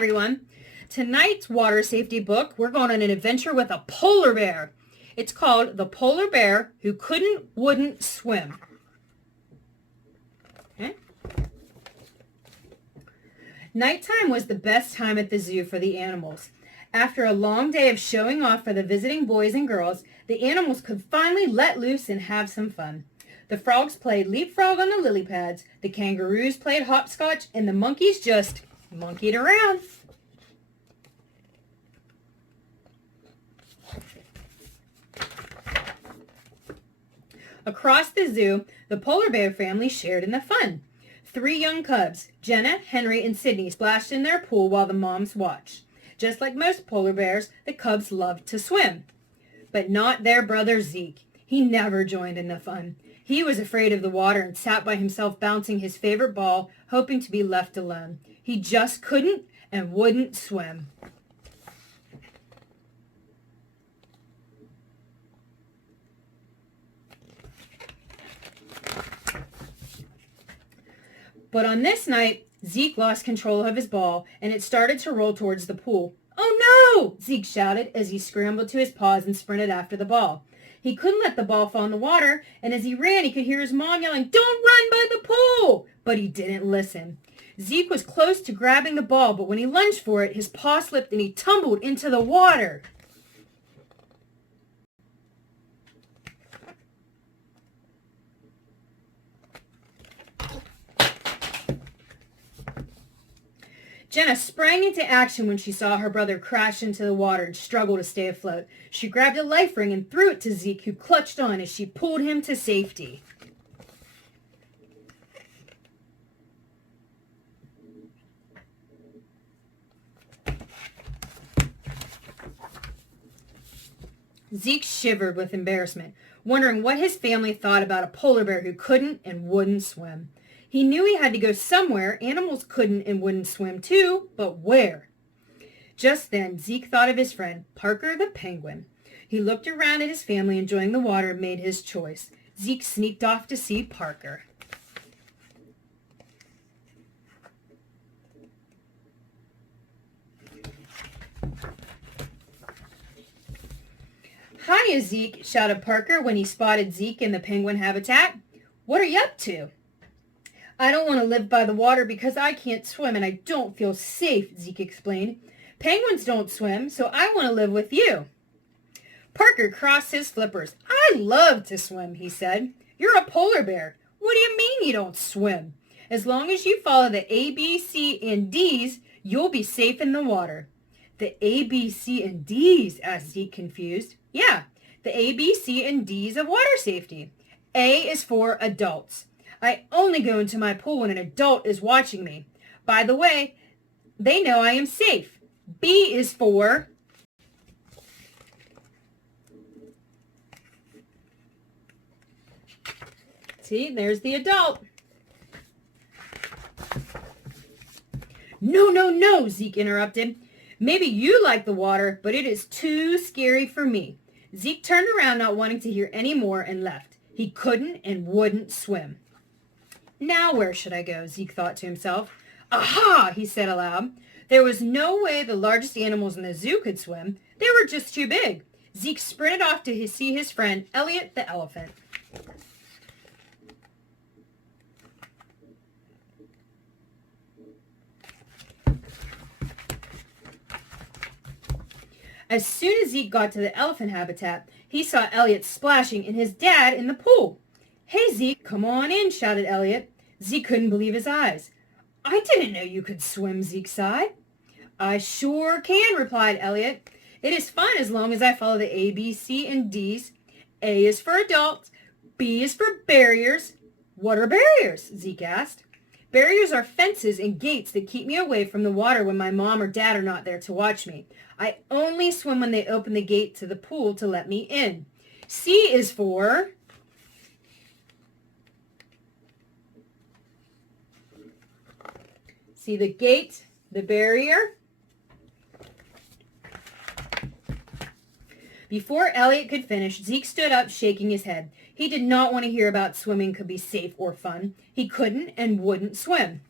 everyone. Tonight's water safety book, we're going on an adventure with a polar bear. It's called The Polar Bear Who Wouldn't Swim. Okay. Nighttime was the best time at the zoo for the animals. After a long day of showing off for the visiting boys and girls, the animals could finally let loose and have some fun. The frogs played leapfrog on the lily pads, the kangaroos played hopscotch, and the monkeys just monkeyed around. Across the zoo, the polar bear family shared in the fun. 3 young cubs, Jenna, Henry, and Sydney, splashed in their pool while the moms watched. Just like most polar bears, the cubs loved to swim. But not their brother Zeke. He never joined in the fun. He was afraid of the water and sat by himself bouncing his favorite ball, hoping to be left alone. He just couldn't and wouldn't swim. But on this night, Zeke lost control of his ball, and it started to roll towards the pool. "Oh no!" Zeke shouted as he scrambled to his paws and sprinted after the ball. He couldn't let the ball fall in the water, and as he ran, he could hear his mom yelling, "Don't run by the pool!" But he didn't listen. Zeke was close to grabbing the ball, but when he lunged for it, his paw slipped and he tumbled into the water. Jenna sprang into action when she saw her brother crash into the water and struggle to stay afloat. She grabbed a life ring and threw it to Zeke, who clutched on as she pulled him to safety. Zeke shivered with embarrassment, wondering what his family thought about a polar bear who couldn't and wouldn't swim. He knew he had to go somewhere. Animals couldn't and wouldn't swim too, but where? Just then, Zeke thought of his friend, Parker the penguin. He looked around at his family enjoying the water and made his choice. Zeke sneaked off to see Parker. "Hiya, Zeke," shouted Parker when he spotted Zeke in the penguin habitat. "What are you up to?" "I don't want to live by the water because I can't swim and I don't feel safe," Zeke explained. "Penguins don't swim, so I want to live with you." Parker crossed his flippers. "I love to swim," he said. "You're a polar bear. What do you mean you don't swim? As long as you follow the A, B, C, and D's, you'll be safe in the water." "The A, B, C, and D's?" asked Zeke, confused. "Yeah, the A, B, C, and D's of water safety. A is for adults. I only go into my pool when an adult is watching me. By the way, they know I am safe. B is for..." See, there's the adult. No, Zeke interrupted. "Maybe you like the water, but it is too scary for me." Zeke turned around, not wanting to hear any more, and left. He couldn't and wouldn't swim. "Now where should I go?" Zeke thought to himself. "Aha!" he said aloud. There was no way the largest animals in the zoo could swim. They were just too big. Zeke sprinted off to see his friend, Elliot the elephant. As soon as Zeke got to the elephant habitat, he saw Elliot splashing and his dad in the pool. "Hey, Zeke, come on in," shouted Elliot. Zeke couldn't believe his eyes. "I didn't know you could swim," Zeke sighed. "I sure can," replied Elliot. "It is fun as long as I follow the A, B, C, and D's. A is for adults. B is for barriers." "What are barriers?" Zeke asked. "Barriers are fences and gates that keep me away from the water when my mom or dad are not there to watch me. I only swim when they open the gate to the pool to let me in." "C is for..." See the gate, the barrier. Before Elliot could finish, Zeke stood up, shaking his head. He did not want to hear about swimming could be safe or fun. He couldn't and wouldn't swim.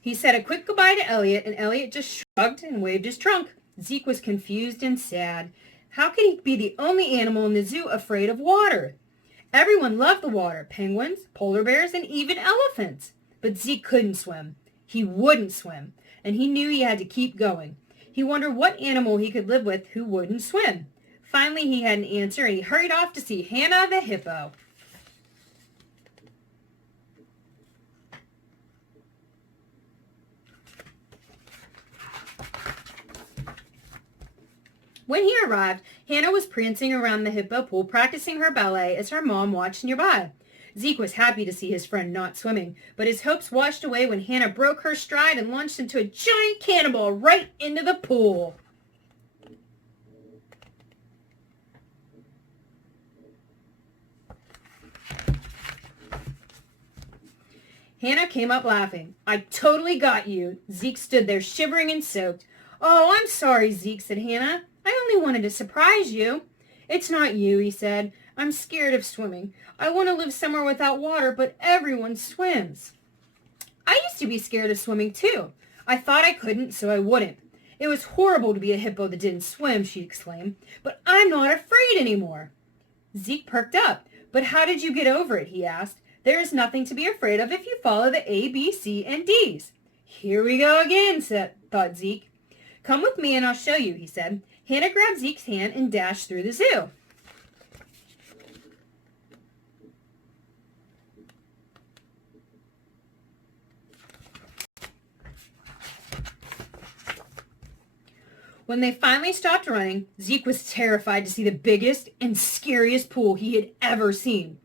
He said a quick goodbye to Elliot, and Elliot just shrugged and waved his trunk. Zeke was confused and sad. How could he be the only animal in the zoo afraid of water? Everyone loved the water, penguins, polar bears, and even elephants. But Zeke couldn't swim. He wouldn't swim, and he knew he had to keep going. He wondered what animal he could live with who wouldn't swim. Finally, he had an answer, and he hurried off to see Hannah the hippo. When he arrived, Hannah was prancing around the hippo pool, practicing her ballet as her mom watched nearby. Zeke was happy to see his friend not swimming, but his hopes washed away when Hannah broke her stride and launched into a giant cannonball right into the pool. Hannah came up laughing. I totally got you. Zeke stood there shivering and soaked. Oh, I'm sorry, Zeke, said Hannah. I only wanted to surprise you. It's not you, he said. I'm scared of swimming. I want to live somewhere without water, but everyone swims. I used to be scared of swimming, too. I thought I couldn't, so I wouldn't. It was horrible to be a hippo that didn't swim, she exclaimed. But I'm not afraid anymore. Zeke perked up. But how did you get over it, he asked. There is nothing to be afraid of if you follow the A, B, C, and D's. Here we go again, thought Zeke. Come with me and I'll show you, he said. Hannah grabbed Zeke's hand and dashed through the zoo. When they finally stopped running, Zeke was terrified to see the biggest and scariest pool he had ever seen.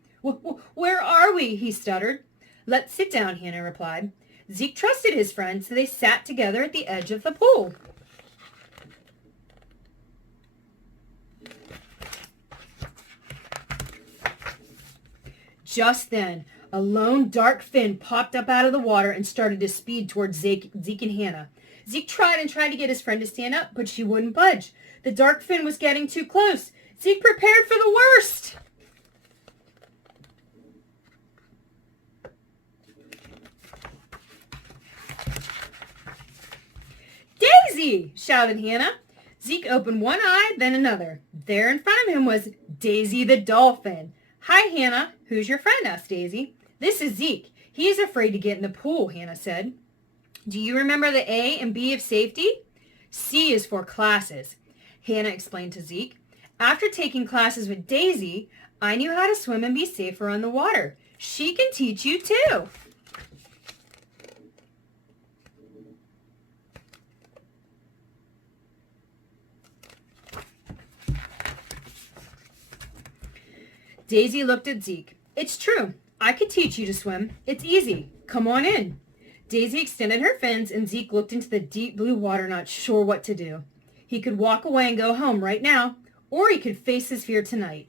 Where are we? He stuttered. Let's sit down, Hannah replied. Zeke trusted his friend, so they sat together at the edge of the pool. Just then, a lone dark fin popped up out of the water and started to speed towards Zeke and Hannah. Zeke tried to get his friend to stand up, but she wouldn't budge. The dark fin was getting too close. Zeke prepared for the worst. Daisy! Shouted Hannah. Zeke opened one eye, then another. There in front of him was Daisy the dolphin. Hi, Hannah. Who's your friend? Asked Daisy. This is Zeke. He's afraid to get in the pool, Hannah said. Do you remember the A and B of safety? C is for classes, Hannah explained to Zeke. After taking classes with Daisy, I knew how to swim and be safer on the water. She can teach you too. Daisy looked at Zeke. It's true. I could teach you to swim. It's easy. Come on in. Daisy extended her fins, and Zeke looked into the deep blue water, not sure what to do. He could walk away and go home right now, or he could face his fear tonight.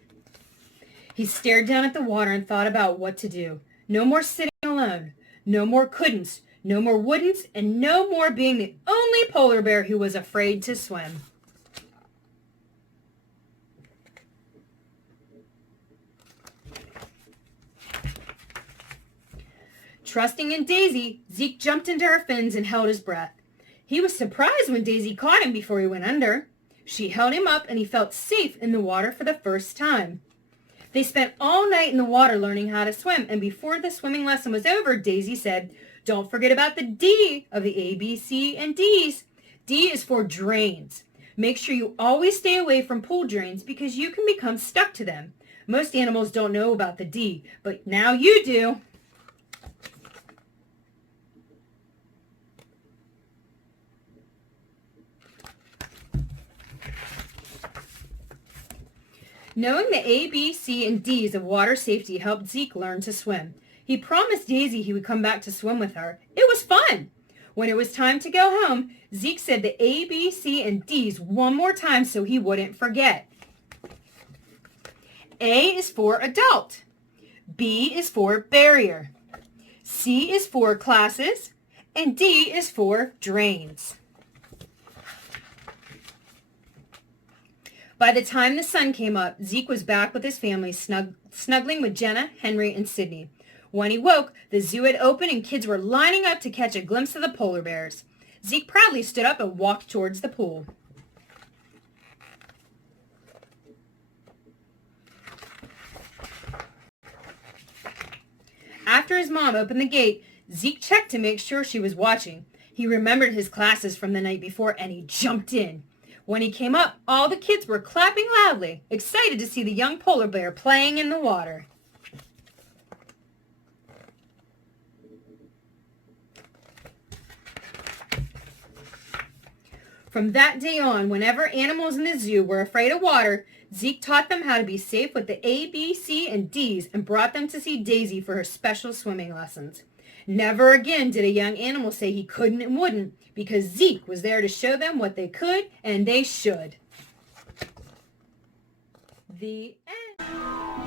He stared down at the water and thought about what to do. No more sitting alone. No more couldn'ts. No more wouldn'ts. And no more being the only polar bear who was afraid to swim. Trusting in Daisy, Zeke jumped into her fins and held his breath. He was surprised when Daisy caught him before he went under. She held him up and he felt safe in the water for the first time. They spent all night in the water learning how to swim, and before the swimming lesson was over, Daisy said, Don't forget about the D of the A, B, C, and D's. D is for drains. Make sure you always stay away from pool drains because you can become stuck to them. Most animals don't know about the D, but now you do. Knowing the A, B, C, and D's of water safety helped Zeke learn to swim. He promised Daisy he would come back to swim with her. It was fun. When it was time to go home, Zeke said the A, B, C, and D's one more time so he wouldn't forget. A is for adult. B is for barrier. C is for classes. And D is for drains. By the time the sun came up, Zeke was back with his family, snuggling with Jenna, Henry, and Sydney. When he woke, the zoo had opened and kids were lining up to catch a glimpse of the polar bears. Zeke proudly stood up and walked towards the pool. After his mom opened the gate, Zeke checked to make sure she was watching. He remembered his classes from the night before and he jumped in. When he came up, all the kids were clapping loudly, excited to see the young polar bear playing in the water. From that day on, whenever animals in the zoo were afraid of water, Zeke taught them how to be safe with the A, B, C, and D's and brought them to see Daisy for her special swimming lessons. Never again did a young animal say he couldn't and wouldn't, because Zeke was there to show them what they could and they should. The end.